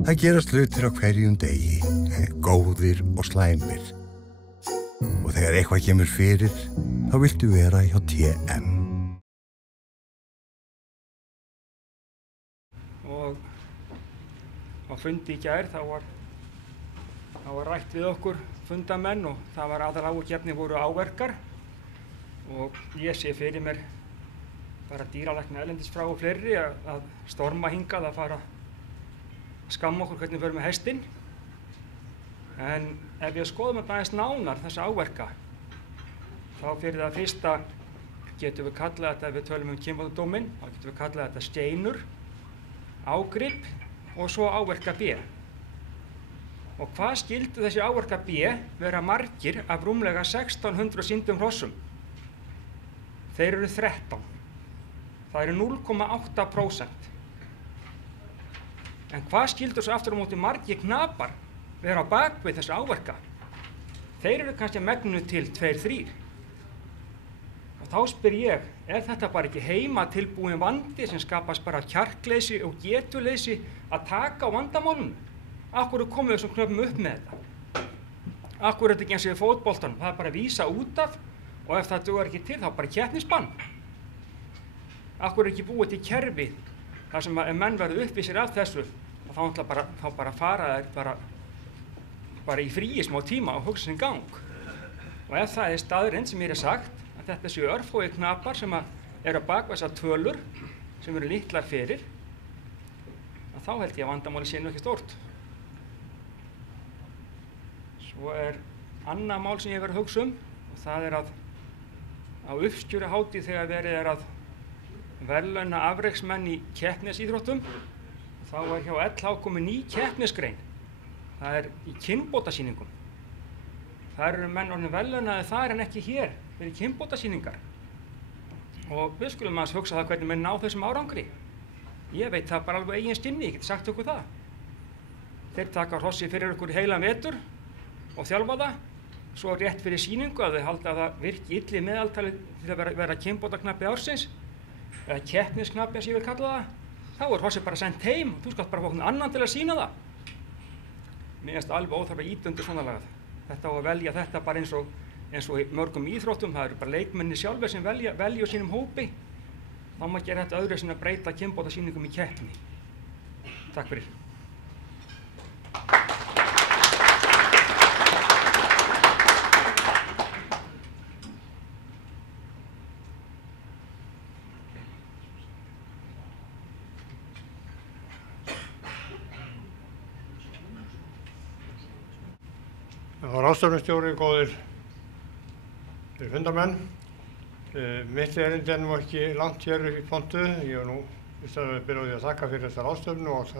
Það gerast hlutir á hverjum degi, góðir og slæmir. Og þegar eitthvað kemur fyrir, þá viltu vera hjá TM. Og á fundi í gær þá var rætt við okkur fundamenn og það var aðaláhyggjuefni voru áverkar. Og ég sé fyrir mér bara dýralækna erlendis frá og fleiri að storma hingað að fara skamma okkur hvernig við förum með hestinn. En ef við skoðum þetta aðeins nánar, þessa áverka, þá fyrir það fyrsta getum við kallað þetta, ef við tölum kynbótadóminn, þá getum við kallað þetta steinur, ágrip og svo áverka B. Og hvað skildu þessi áverka B vera margir af rúmlega 1600 sýndum hrossum? Þeir eru 13. Það eru 0,8%. En hvað skildur svo aftur á móti margir knapar vera á bakvið þessu áverka? Þeir eru kannski megnu til 2-3. Og þá spyr ég, er þetta bara ekki heima tilbúin vandi sem skapast bara kjarkleysi og getuleysi að taka á vandamálunum? Af hverju komum við þessum knöpum upp með þetta? Af hverju er þetta ekki eins og í fótboltanum? Það er bara að vísa út af og ef það dugar ekki til þá bara keppnisbann. Af hverju er ekki búið til kerfi þar sem ef menn verður uppvísir af þessu og þá bara fara þeir bara í fríi smá tíma og hugsa sinn gang. Og ef það er staðurinn sem mér er sagt að þetta séu örfáir knapar sem eru á bak við þessar tölur sem eru litlar fyrir, að þá held ég að vandamáli sé nú ekki stórt. Svo er annað mál sem ég hef verið að hugsa og það er að á uppskjöruhátíð þegar verið er að verðlauna afreksmenn í keppnisíþróttum, þá er hjá LH komið ný keppnisgrein. Það er í kynbótasýningum. Það eru menn orðnir verðlaunaðir þar en ekki hér fyrir kynbótasýningar. Og við skulum aðeins hugsa það hvernig menn ná þessum árangri. Ég veit það bara alveg eigin skinni, ég get sagt okkur það. Þeir taka hrossi fyrir okkur heilan vetur og þjálfa það, svo rétt fyrir sýningu að þau halda að það virki illi meðaltali til að vera kynbótaknappi ársins, eða keppnisknappi eins og ég vil kalla það, þá er hrossið bara sendt heim og þú skalt bara fá einhvern annan til að sýna það. Mér finnst alveg óþarfa að ýta undir svona lagað. Þetta á að velja þetta bara eins og í mörgum íþróttum, það eru bara leikmenni sjálfir sem velja sínum hópi. Þá má gera þetta öðru sem að breyta kynbótasýningum í keppni. Takk fyrir. Ráðstefnustjóri, góðir fundarmenn. Mitt erindi er nú ekki langt hér upp í pontu. Ég nú fyrst að byrja á því að þakka fyrir þessa ráðstefnu og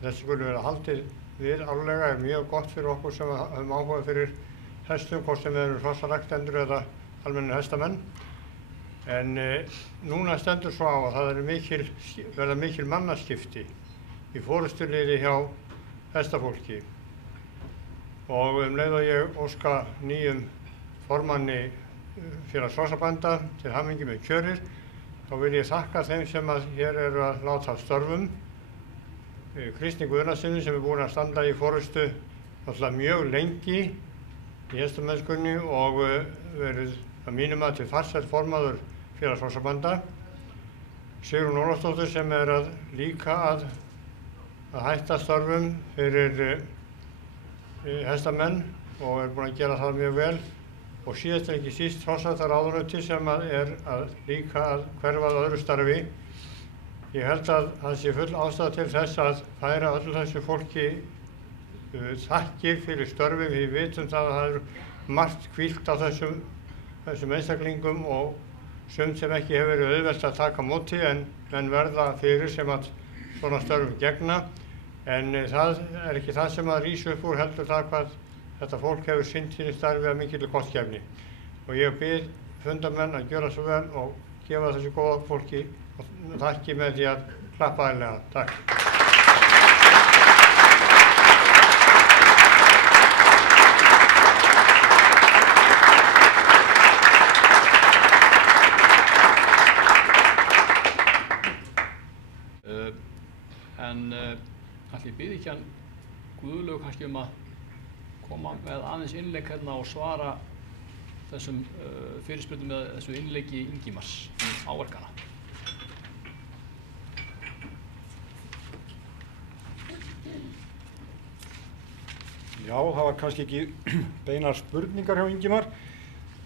þessi skuli vera haldið við árlega er mjög gott fyrir okkur sem höfum áhuga fyrir hestum, hvort sem við erum hrossaræktendur eða almennir hestamenn. En núna stendur svo á að það verða mikil mannaskipti í forystuliði hjá hestafólki. Og leið og ég óska nýjum formanni félags hrossabænda til hamingju með kjörið, þá vil ég þakka þeim sem hér eru að láta af störfum. Kristni Guðnasyni sem er búinn að standa í forystu náttúrulega mjög lengi í hestamennskunni og verið að mínum að til farsæll formaður félags hrossabænda. Sigrún Ólafsdóttir sem er líka að hætta störfum fyrir hestamenn og er búinn að gera það mjög vel og síðast en ekki síst hrossaræktarráðuneyti sem er líka að hverfa að öðru starfi. Ég held að það sé full ástæða til þess að færa öllu þessu fólki þakkir fyrir störfin. Við vitum það að það er margt hvílt á þessum einstaklingum og sumt sem ekki hefur verið auðvelt að taka á móti en menn verða fyrir sem að svona störfum gegna. En það er ekki það sem að rísa upp úr heldur það hvað þetta fólk hefur sinnt sínu starfi að mikilli kostgæfni. Og ég bið fundarmenn að gjöra svo vel og gefa þessu góða fólki þakki með því að klappa ærlega. Takk. ætli ég biðji ekki hann Guðlaug kannski að koma með aðeins innlegg hérna og svara þessum fyrirspurnum með þessu innleggi Ingimars áverkana. Já, það var kannski ekki beinar spurningar hjá Ingimar.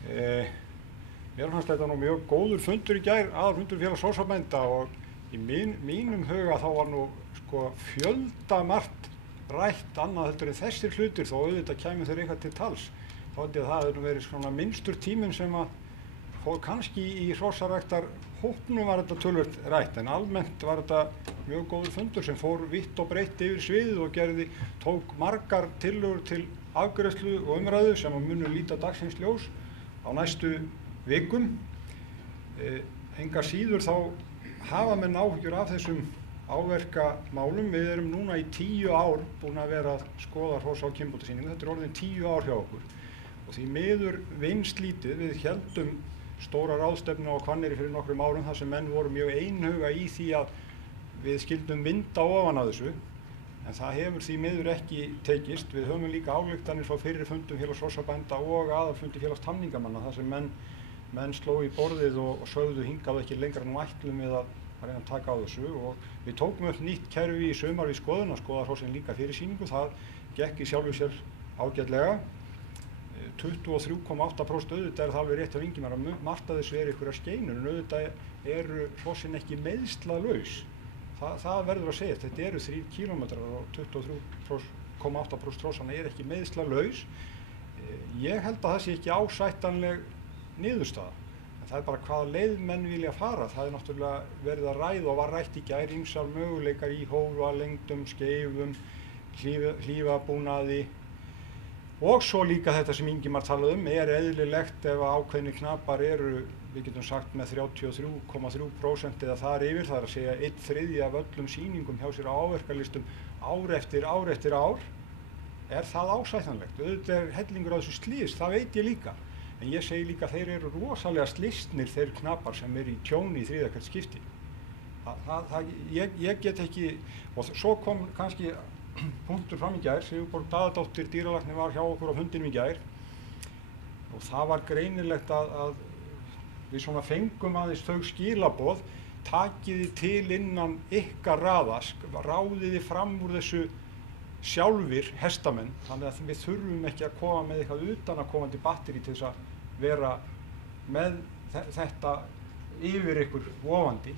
Mér fannst þetta nú mjög góður fundur í gær, aðalfundur Félags hrossabænda, og í mínum huga þá var nú fjöldamargt rætt annað heldur en þessir hlutir, þó auðvitað kæmu þeir eitthvað til tals. Þá held ég að það hefði nú verið svona minnstur tíminn sem að fór kannski í hrossaræktar hópnum var þetta töluvert rætt, en almennt var þetta mjög góður fundur sem fór vitt og breitt yfir sviðið og tók margar tillögur til afgreiðslu og umræðu sem að munu líta dagsins ljós á næstu vikum. Engar síður þá hafa menn áhyggjur af þessum áverkamálum. Við erum núna í 10 ár búin að vera að skoða hross á kynbótasýningu. Þetta er orðin 10 ár hjá okkur og því miður vinnst lítið. Við héldum stóra ráðstefnu á Hvanneyri fyrir nokkrum árum þar sem menn voru mjög einhuga í því að við skildum vinda ofan að þessu, en það hefur því miður ekki tekist. Við höfum líka ályktanir frá fyrri fundum Félags hrossabænda og aðalfundi Félags tamningamanna þar sem menn sló í borðið og sögðu hingað ekki lengra nú ætlum við að reyna að taka á þessu, og við tókum upp nýtt kerfi í sumar við skoðun að skoða hrossin líka fyrir sýningu. Það gekk í sjálfu sér ágætlega. 23,8% auðvitað er það alveg rétt af Ingimar að margt af þessu einhverjar skeinur, en auðvitað eru hrossin ekki meiðslalaus. Það verður að segja, þetta eru 3 kílómetrar og 23,8% hrossanna er ekki meiðslalaus. Ég held að það sé ekki ásættanleg niðurstaða. En það er bara hvaða leið menn vilja fara. Það er náttúrulega verið að ræða og var rætt í gær ýmsar möguleikar í hófalengdum, skeifum, hlífabúnaði. Og svo líka þetta sem Ingimar talaði er eðlilegt ef ákveðnir knapar eru, við getum sagt með 33,3% eða þar yfir, það er að segja 1/3 af öllum sýningum hjá sér á áverkalistum ár eftir ár, er það ásættanlegt. Auðvitað er hellingur á þessu slys, það veit ég líka. En ég segi líka að þeir eru rosalega slysnir, þeir knapar sem eru í tjóni í þriðja hvert skipti. Ég get ekki, og svo kom kannski punktur fram í gær. Sigurborg Daðadóttir dýralæknir var hjá okkur á fundinum í gær og það var greinilegt að við svona fengum aðeins þau skilaboð: takiði til innan ykkar raða, ráðiði fram úr þessu sjálfir hestamenn, þannig að við þurfum ekki að koma með eitthvað utanakomandi batteri til þess að vera með þetta yfir ykkur ofandi.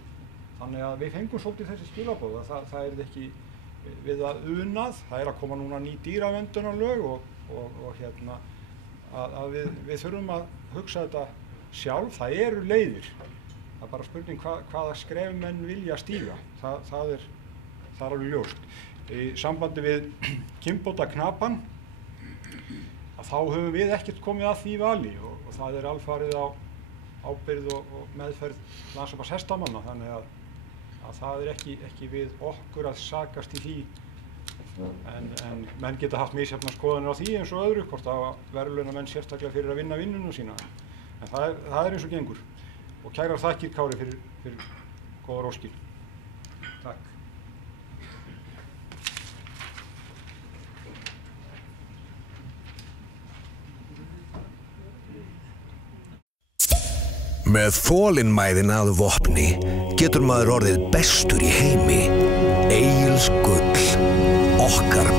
Þannig að við fengum svolítið þessi skilaboð að það er ekki við að unað. Það er að koma núna ný dýraverndarlög og að við þurfum að hugsa þetta sjálf. Það eru leiðir. Það er bara spurning hvaða skref menn vilja stíga. Það er alveg ljóst. Í sambandi við kynbótaknapann þá höfum við ekkert komið að því vali og það er alfarið á ábyrgð og meðferð Landssambands hestamanna, þannig að það er ekki við okkur að sakast í því, en menn geta haft misjafnar skoðanir á því eins og öðru, hvort að verðlauna menn sérstaklega fyrir að vinna vinnuna sína, en það er eins og gengur. Og kærar þakkir, Kári, fyrir góðar óskir. Takk. Með þolinmæðina að vopni getur maður orðið bestur í heimi. Egils gull, okkar